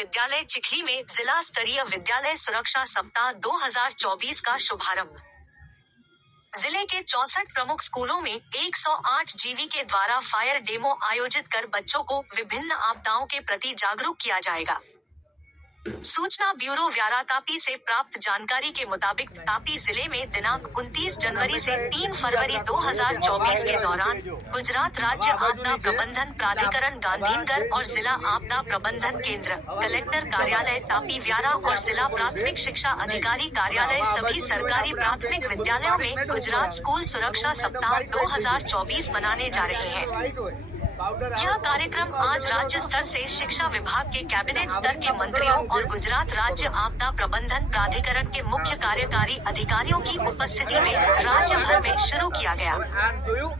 विद्यालय चिखली में जिला स्तरीय विद्यालय सुरक्षा सप्ताह 2024 का शुभारंभ। जिले के 64 प्रमुख स्कूलों में 108 जीवी के द्वारा फायर डेमो आयोजित कर बच्चों को विभिन्न आपदाओं के प्रति जागरूक किया जाएगा। सूचना ब्यूरो व्यारा तापी से प्राप्त जानकारी के मुताबिक तापी जिले में दिनांक 29 जनवरी से 3 फरवरी 2024 के दौरान गुजरात राज्य आपदा प्रबंधन प्राधिकरण गांधीनगर और जिला आपदा प्रबंधन केंद्र, कलेक्टर कार्यालय तापी व्यारा और जिला प्राथमिक शिक्षा अधिकारी कार्यालय सभी सरकारी प्राथमिक विद्यालयों में गुजरात स्कूल सुरक्षा सप्ताह 2024 मनाने जा रहे हैं। यह कार्यक्रम आज राज्य स्तर से शिक्षा विभाग के कैबिनेट स्तर के मंत्रियों और गुजरात राज्य आपदा प्रबंधन प्राधिकरण के मुख्य कार्यकारी अधिकारियों की उपस्थिति में राज्य भर में शुरू किया गया।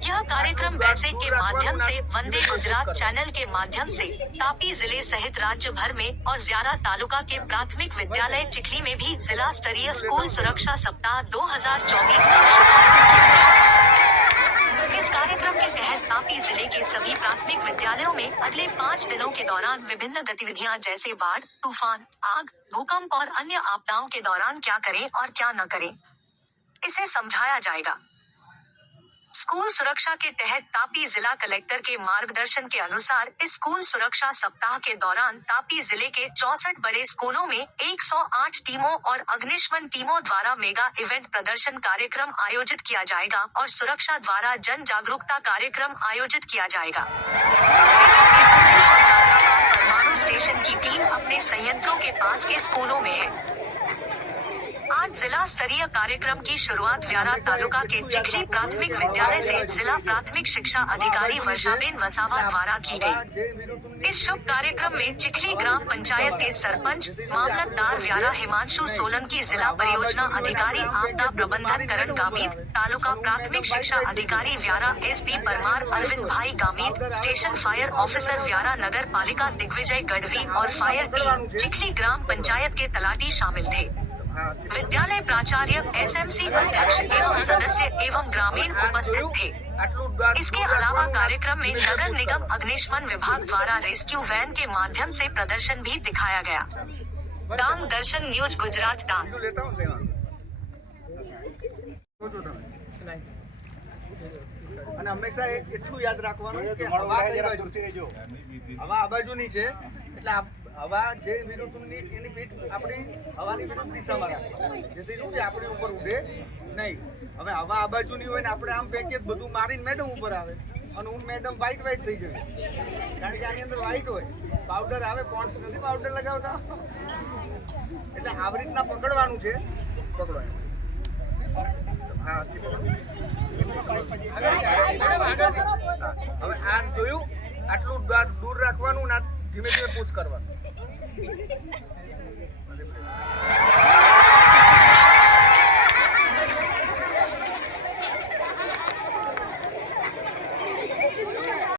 यह कार्यक्रम वैसे के माध्यम से वंदे गुजरात चैनल के माध्यम से तापी जिले सहित राज्य भर में और व्यारा तालुका के प्राथमिक विद्यालय चिखली में भी जिला स्तरीय स्कूल सुरक्षा सप्ताह 2024 का शुभारंभ किया गया। इस कार्यक्रम के तहत तापी जिले के सभी प्राथमिक विद्यालयों में अगले 5 दिनों के दौरान विभिन्न गतिविधियां जैसे बाढ़, तूफान, आग, भूकंप और अन्य आपदाओं के दौरान क्या करें और क्या न करें, इसे समझाया जाएगा। स्कूल सुरक्षा के तहत तापी जिला कलेक्टर के मार्गदर्शन के अनुसार इस स्कूल सुरक्षा सप्ताह के दौरान तापी जिले के 64 बड़े स्कूलों में 108 टीमों और अग्निशमन टीमों द्वारा मेगा इवेंट प्रदर्शन कार्यक्रम आयोजित किया जाएगा और सुरक्षा द्वारा जन जागरूकता कार्यक्रम आयोजित किया जाएगा। परमाणु स्टेशन की टीम अपने संयंत्रों के पास के स्कूलों में है। आज जिला स्तरीय कार्यक्रम की शुरुआत व्यारा तालुका के चिखली प्राथमिक विद्यालय से जिला प्राथमिक शिक्षा अधिकारी वर्षाबेन वसावा द्वारा की गई। इस शुभ कार्यक्रम में चिखली ग्राम पंचायत के सरपंच, मामलतदार व्यारा हिमांशु सोलंकी, जिला परियोजना अधिकारी आपदा प्रबंधन करण गामित, तालुका प्राथमिक शिक्षा अधिकारी व्यारा SP Parmar Arvind bhai Gamit, station fire officer Vyara नगर पालिका दिग्विजय गढ़वी और फायर टीम चिखली ग्राम पंचायत के तलाटी शामिल थे। विद्यालय प्राचार्य, SMC अध्यक्ष एवं सदस्य एवं ग्रामीण उपस्थित थे। इसके अलावा कार्यक्रम में नगर निगम अग्निशमन विभाग द्वारा रेस्क्यू वैन के माध्यम से प्रदर्शन भी दिखाया गया। डांग दर्शन न्यूज गुजरात डांग। हमेशा એટલું યાદ રાખવાનું કે હવા કઈ બાજુની છે એટલે હવા જે વિરુદ્ધની એની પીઠ આપણી હવાની વિરુદ્ધ દિશામાં રાખવાની, જેથી શું છે આપણી ઉપર ઉડે નહીં। હવે હવા આ બાજુની હોય ને આપણે આમ ફેંકીએ તો બધું મારીને મેડમ ઉપર આવે અને હું મેડમ વ્હાઈટ થઈ જાય, કારણ કે આની અંદર વ્હાઈટ હોય, પાવડર આવે, પોન્ડ્સ નથી પાવડર લગાવતા, એટલે આવી રીતના પકડવાનું છે। પકડો હા, હવે આ જોયું, આટલું દૂર રાખવાનું ના, ધીમે ધીમે પુશ કરવાનું।